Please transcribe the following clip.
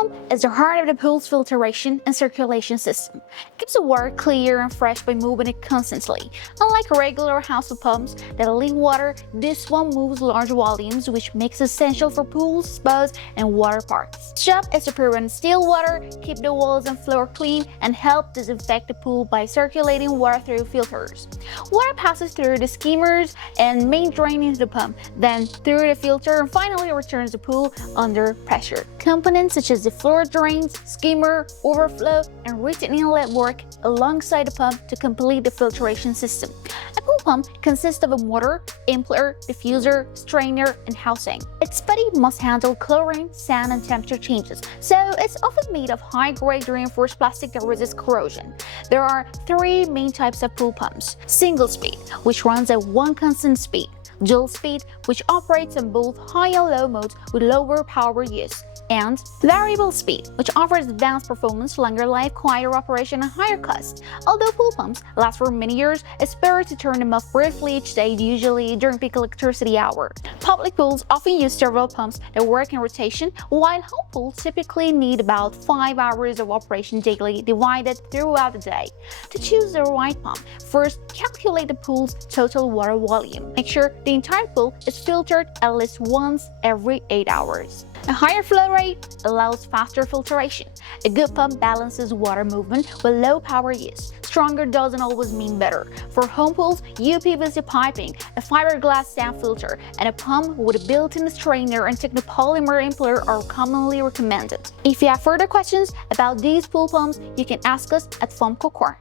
pump is the heart of the pool's filtration and circulation system. It keeps the water clear and fresh by moving it constantly. Unlike regular household pumps that leak water, this one moves large volumes, which makes it essential for pools, spas, and water parks. Its job is to prevent still water, keep the walls and floor clean, and help disinfect the pool by circulating water through filters. Water passes through the skimmers and main drain into the pump, then through the filter, and finally returns the pool under pressure. Components such as the floor drains, skimmer, overflow, and return inlet work alongside the pump to complete the filtration system. A pool pump consists of a motor, impeller, diffuser, strainer, and housing. Its body must handle chlorine, sand, and temperature changes, so it's often made of high-grade reinforced plastic that resists corrosion. There are three main types of pool pumps: single speed, which runs at one constant speed; dual speed, which operates on both high and low modes with lower power use; and variable speed, which offers advanced performance, longer life, quieter operation, and higher cost. Although pool pumps last for many years, it's better to turn them off briefly each day, usually during peak electricity hour. Public pools often use several pumps that work in rotation, while home pools typically need about 5 hours of operation daily, divided throughout the day. To choose the right pump, first calculate the pool's total water volume. Make sure the entire pool is filtered at least once every 8 hours. A higher flow rate allows faster filtration. A good pump balances water movement with low power use. Stronger doesn't always mean better. For home pools, UPVC piping, a fiberglass sand filter, and a pump with a built-in strainer and technopolymer impeller are commonly recommended. If you have further questions about these pool pumps, you can ask us at Fomco Core.